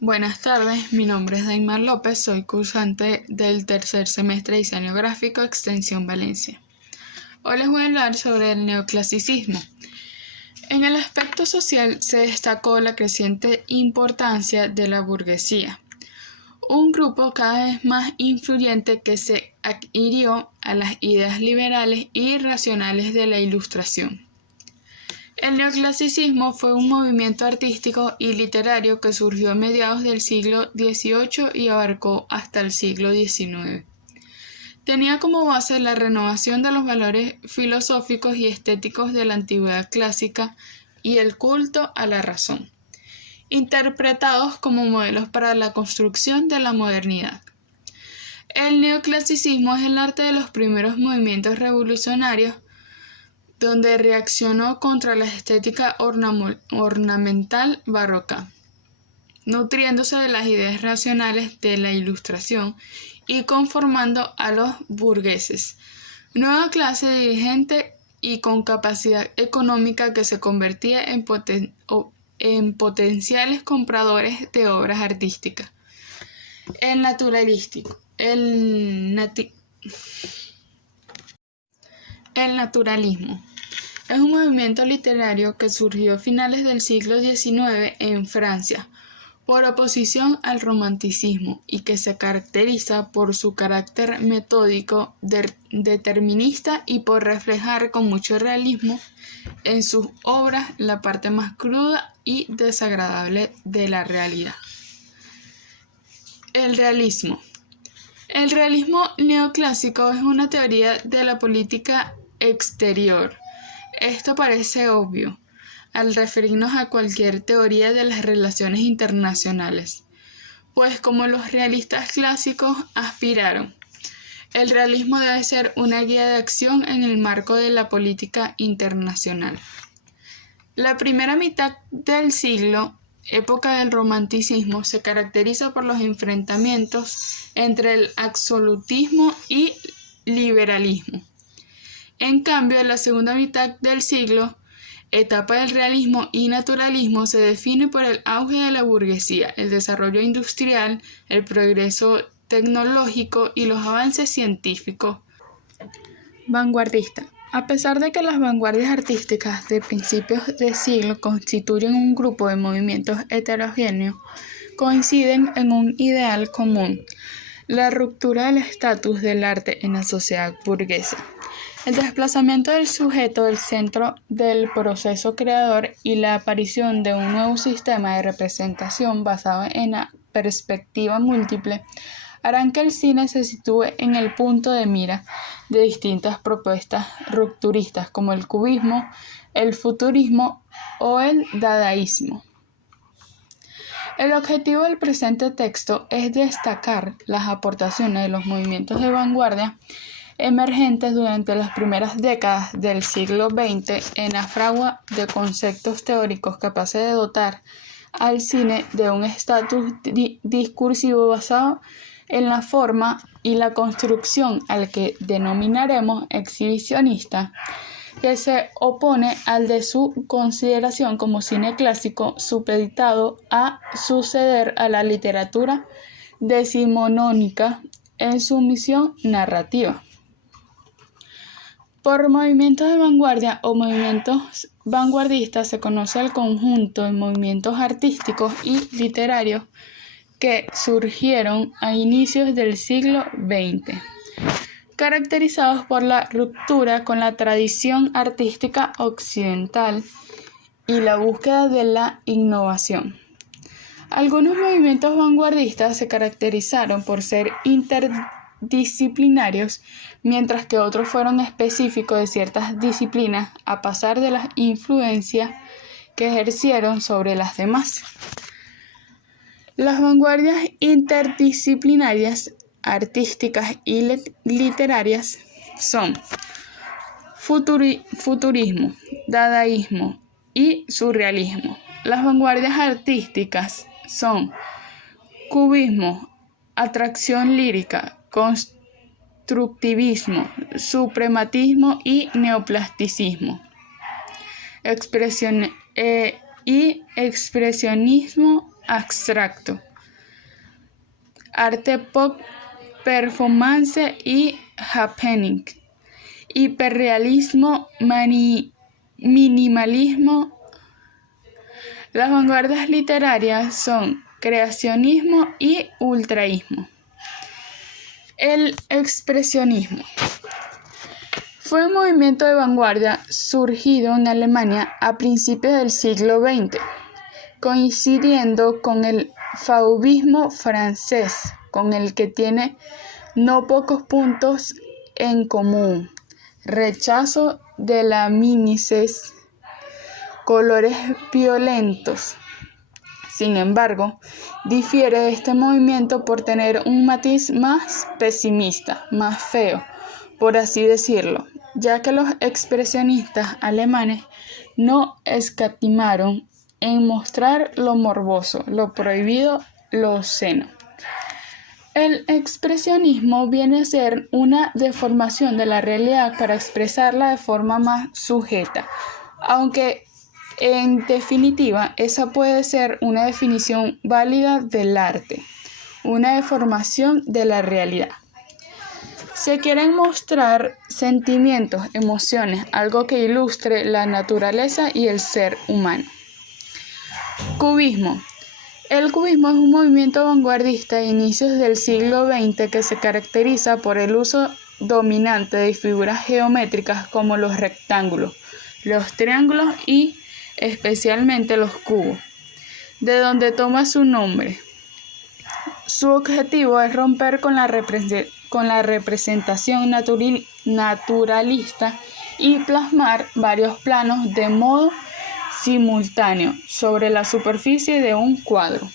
Buenas tardes, mi nombre es Daymar López, soy cursante del tercer semestre de Diseño Gráfico Extensión Valencia. Hoy les voy a hablar sobre el neoclasicismo. En el aspecto social se destacó la creciente importancia de la burguesía, un grupo cada vez más influyente que se adhirió a las ideas liberales y racionales de la Ilustración. El neoclasicismo fue un movimiento artístico y literario que surgió a mediados del siglo XVIII y abarcó hasta el siglo XIX. Tenía como base la renovación de los valores filosóficos y estéticos de la antigüedad clásica y el culto a la razón, interpretados como modelos para la construcción de la modernidad. El neoclasicismo es el arte de los primeros movimientos revolucionarios donde reaccionó contra la estética ornamental barroca, nutriéndose de las ideas racionales de la Ilustración y conformando a los burgueses, nueva clase dirigente y con capacidad económica que se convertía en potenciales compradores de obras artísticas. El naturalismo. El naturalismo es un movimiento literario que surgió a finales del siglo XIX en Francia, por oposición al romanticismo, y que se caracteriza por su carácter metódico, determinista y por reflejar con mucho realismo en sus obras la parte más cruda y desagradable de la realidad. El realismo. El realismo neoclásico es una teoría de la política exterior. Esto parece obvio al referirnos a cualquier teoría de las relaciones internacionales, pues como los realistas clásicos aspiraron, el realismo debe ser una guía de acción en el marco de la política internacional. La primera mitad del siglo, época del romanticismo, se caracteriza por los enfrentamientos entre el absolutismo y liberalismo. En cambio, la segunda mitad del siglo, etapa del realismo y naturalismo, se define por el auge de la burguesía, el desarrollo industrial, el progreso tecnológico y los avances científicos. Vanguardista. A pesar de que las vanguardias artísticas de principios de siglo constituyen un grupo de movimientos heterogéneos, coinciden en un ideal común: la ruptura del estatus del arte en la sociedad burguesa. El desplazamiento del sujeto del centro del proceso creador y la aparición de un nuevo sistema de representación basado en la perspectiva múltiple harán que el cine se sitúe en el punto de mira de distintas propuestas rupturistas como el cubismo, el futurismo o el dadaísmo. El objetivo del presente texto es destacar las aportaciones de los movimientos de vanguardia emergentes durante las primeras décadas del siglo XX en la fragua de conceptos teóricos capaces de dotar al cine de un estatus discursivo basado en la forma y la construcción al que denominaremos exhibicionista, que se opone al de su consideración como cine clásico supeditado a suceder a la literatura decimonónica en su misión narrativa. Por movimientos de vanguardia o movimientos vanguardistas se conoce el conjunto de movimientos artísticos y literarios que surgieron a inicios del siglo XX, caracterizados por la ruptura con la tradición artística occidental y la búsqueda de la innovación. Algunos movimientos vanguardistas se caracterizaron por ser interdisciplinarios, mientras que otros fueron específicos de ciertas disciplinas a pesar de las influencias que ejercieron sobre las demás. Las vanguardias interdisciplinarias, artísticas y literarias son futurismo, dadaísmo y surrealismo. Las vanguardias artísticas son cubismo, atracción lírica, constructivismo, suprematismo y neoplasticismo. Expresionismo abstracto. arte pop, performance y happening, hiperrealismo, minimalismo. Las vanguardias literarias son creacionismo y ultraísmo. El expresionismo fue un movimiento de vanguardia surgido en Alemania a principios del siglo XX, coincidiendo con el fauvismo francés, con el que tiene no pocos puntos en común: rechazo de la mimesis, colores violentos. Sin embargo, difiere de este movimiento por tener un matiz más pesimista, más feo, por así decirlo, ya que los expresionistas alemanes no escatimaron en mostrar lo morboso, lo prohibido, lo obsceno. El expresionismo viene a ser una deformación de la realidad para expresarla de forma más sujeta, aunque en definitiva esa puede ser una definición válida del arte, una deformación de la realidad. Se quieren mostrar sentimientos, emociones, algo que ilustre la naturaleza y el ser humano. Cubismo. El cubismo es un movimiento vanguardista de inicios del siglo XX que se caracteriza por el uso dominante de figuras geométricas como los rectángulos, los triángulos y especialmente los cubos, de donde toma su nombre. Su objetivo es romper con la representación naturalista y plasmar varios planos de modo simultáneo sobre la superficie de un cuadro.